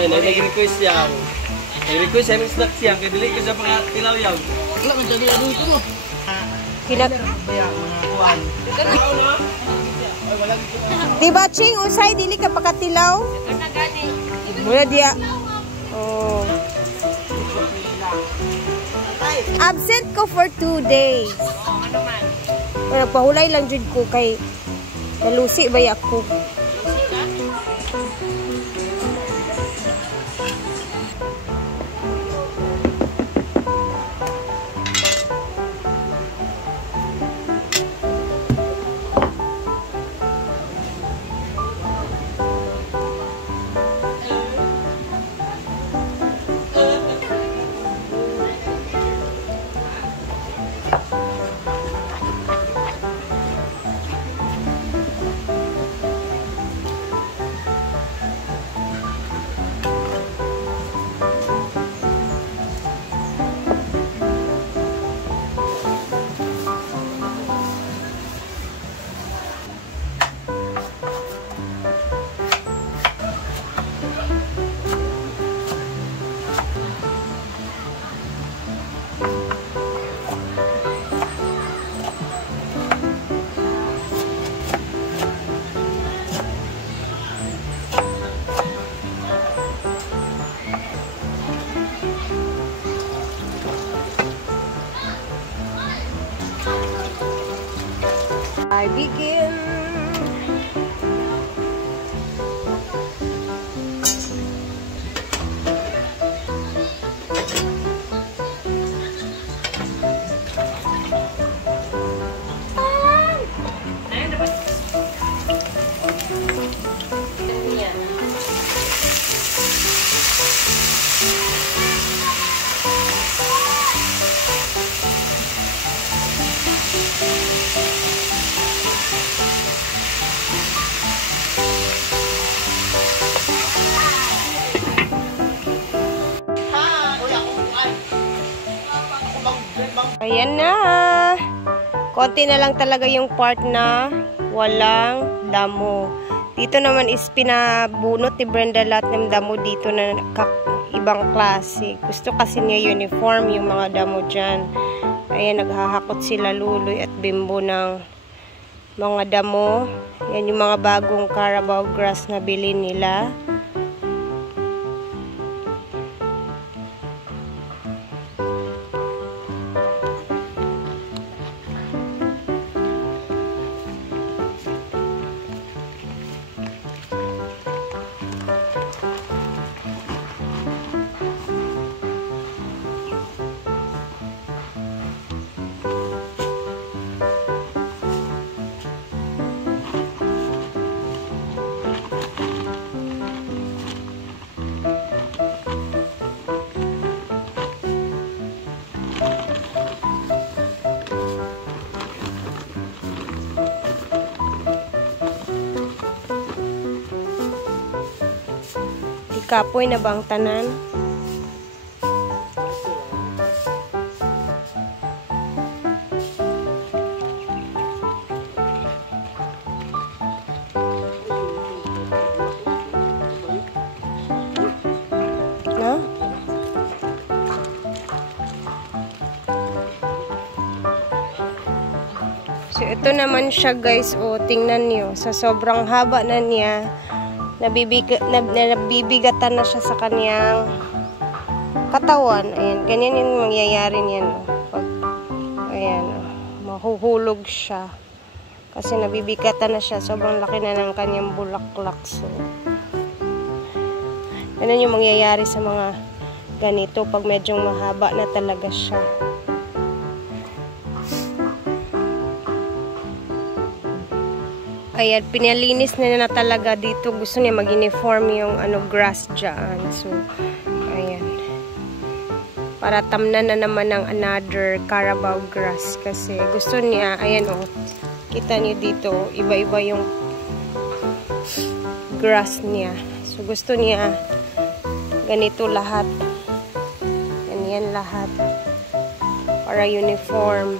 Ay, nag-request siya. Nag-request siya ng snack siya. Kaya dili ko siya pang tilaw yaw. Wala, magdali na dito mo. Diba, Ching? Usay, dili ka pakatilaw? Mula dia. Oh. Absent ko for 2 days. Nagpahulay lang jud ko kay nalusi ba ako. I begin. Ayan na. Konti na lang talaga yung part na walang damo. Dito naman is pinabunot ni Brenda lahat ng damo dito na ibang klase. Gusto kasi niya uniform yung mga damo dyan. Ayan, naghahakot sila Luloy at Bimbo ng mga damo. Yan yung mga bagong Carabao grass na bili nila. Kapoy na bang tanan? No? So ito naman siya guys, oh, tingnan niyo sa sobrang haba na niya. Nabibigatan na siya sa kaniyang katawan. Ayan, ganyan yung mangyayari niyan. Pag, ayan, mahuhulog siya. Kasi nabibigatan na siya. Sobrang laki na ng kaniyang bulaklak. So, ganyan yung mangyayari sa mga ganito pag medyo mahaba na talaga siya. Ayan, pinalinis na talaga dito. Gusto niya mag-uniform yung grass dyan. So, ayan. Para tamnan na naman ng another Carabao grass. Kasi gusto niya, ayan o, kita niyo dito, iba-iba yung grass niya. So, gusto niya ganito lahat. Yan lahat. Para uniform.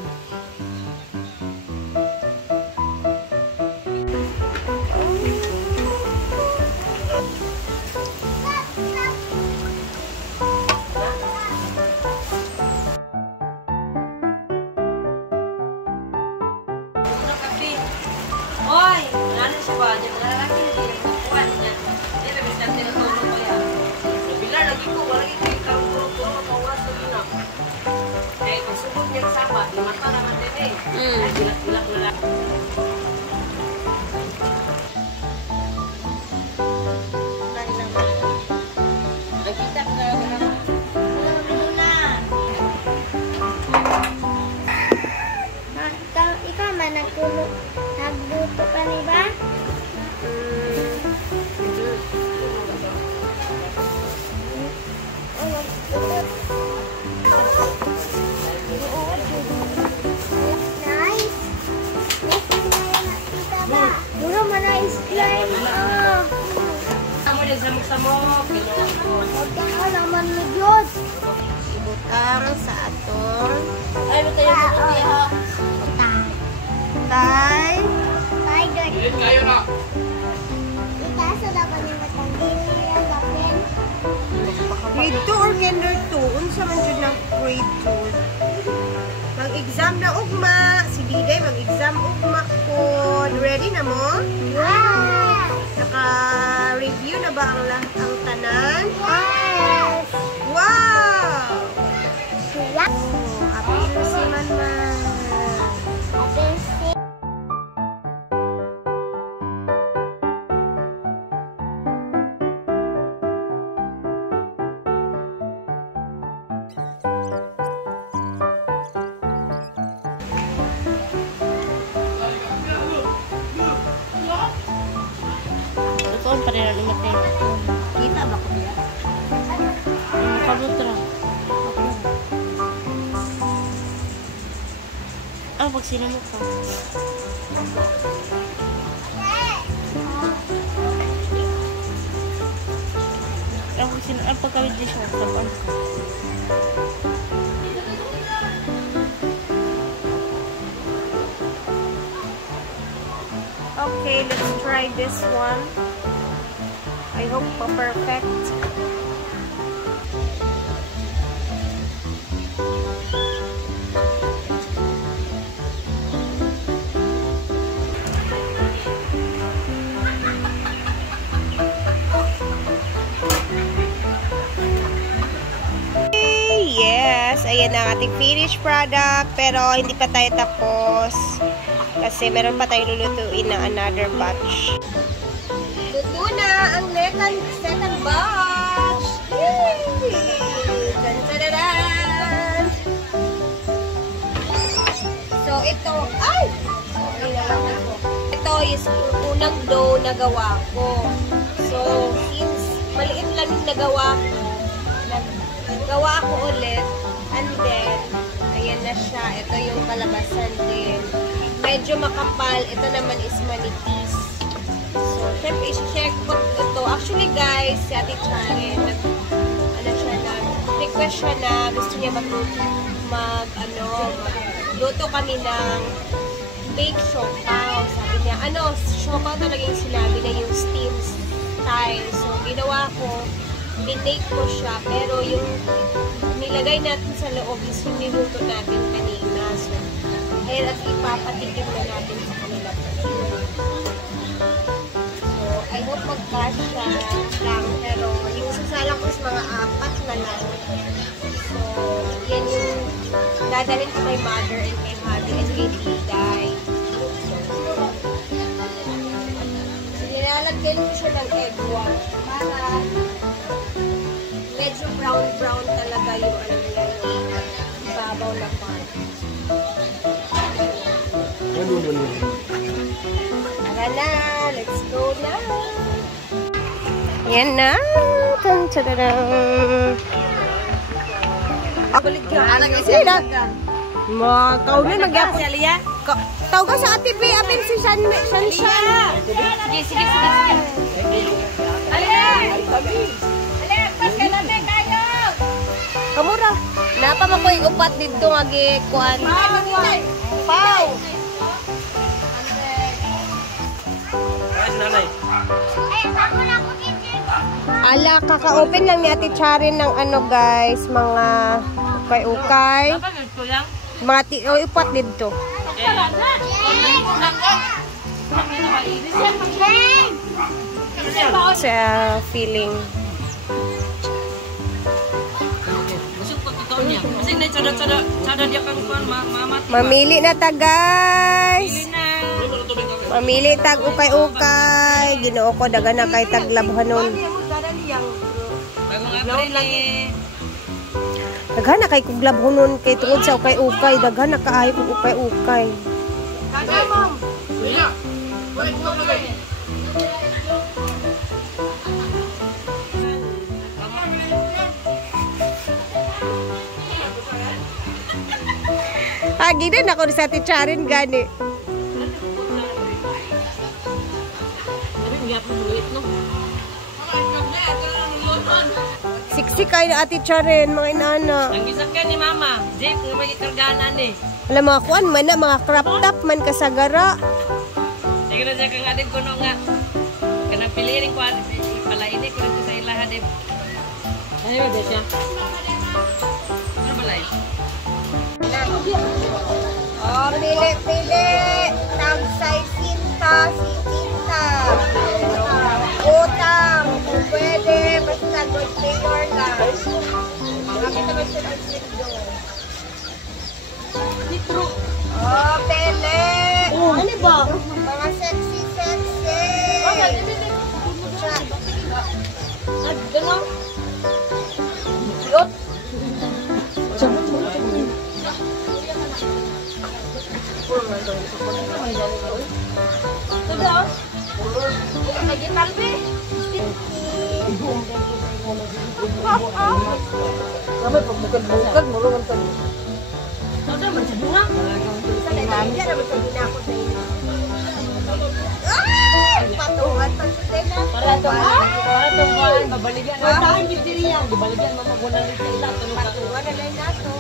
Ikaw man nagluto ka ni ba? Nice. Mura man na slime. Amo din samok-samok. Ikaw naman ni Diyos. Ibutang sa aton. Ay, ito yung buti ha. Tay. Tay, doon. Kayo na. Itaso dapat yung matangin nila sa pen. Grade 2 or kinder 2? Unsa man jud ng grade 2? Mag-exam na ugma. Si Diday mag-exam ugma ko. Ready na mo? Wow! Naka-review na ba ang tanan? Yes! Wow! Siya. Oh, apil si Mama. Apensip. Doon pa rin ang imatay. Kita ba ko niya? Kabutra. Pag sinamok ka. Pagkawid din siya. Sabaan ka. Okay, let's try this one. I hope perfect. Yes, ayan ang ating finished product, pero hindi pa tayo tapos kasi meron pa tayong lulutuin na another batch. Luto na ang second batch! Yay! Tan-tararan! So ito, ay! Ito is yung unang dough na gawa ko. So, since maliit lang yung nagawa ko ulit, and then ayan na siya. Ito yung kalabasan din. Medyo makapal. Ito naman is manipis. So, syempre, isi-check ko ito. Actually, guys, si Ate Charen, request siya na gusto niya luto kami ng baked siopaw. Sabi niya, siopaw talaga yung sinabi na yung steam style. So, ginawa ko, binake ko siya, pero yung nilagay natin sa loob is yung niluto natin kanina. So, ayan, at ipapatikim na natin sa kanila. So, I hope magkasya lang, pero yung sasalang ko is mga 4 na lang. So, yan yung dadalhin ko kay mother and kay father and kay Diday. So, nilalagyan ko siya ng egg wash para medyo brown talaga yung babaw na part. Tara na! Let's go na! Yan na! Tan-tadadang! Balik ka! Sino? Kaunin mag-yapon. Tawag ka sa Ate B. Apin si Shanshan. Sige. Kamura. Napa mo ko yung upat dito nga gikuan. Pau. Ay, nanay. Ala, kaka-open lang ni Ate Charen ng guys, mga ukay-ukay. Mga upat dito. Sa feeling. Busog pag ikaw niya. Kasi na cada dia kang kuan mamat. Mamili na ta, guys. Pili na. Mamili tag ukay-ukay. Ginoo ko daga na kay tag labhanon. Bagong April eh. Daghan na kay kog labhanon kay tungod sa ukay-ukay. Daghan na kaayo kog ukay-ukay. Agi na ako sa teacherin gani. Siksi kayo na ati Charin, mga inana. Ang gisakyan ni Mama, jeep nga magikarganan eh. Alam mga kuan man na, mga crop top man kasagara. Sige na siya kang adib ko no nga. Kanang piliin ko palaini ko ito sa ilaha adib. Ano ba siya? Ano ba lai? Oh, pili. Tag size sinta, si tinta. Utang, kung pwede, basta good player lang. Bakit naman siya nagsindo? Oh, pili. Ano ba? Mga sexy. Gano'n? Kami pagbukan-bukan mo lang ang Ano man sa bunga? sa kanya naman sa ginako sa inyo. Ay! Patungan pa sa tena. Para itong buwan, babaligan. Para ang bitiriya. Babaligan mo magunan rin sa ilang. Patungan na lang nato.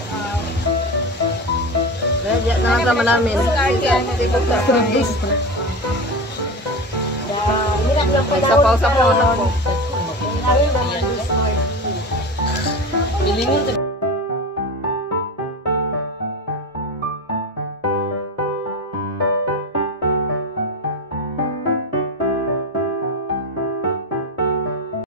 Nakasama namin. Sapaw-sapaw na po. Pilingon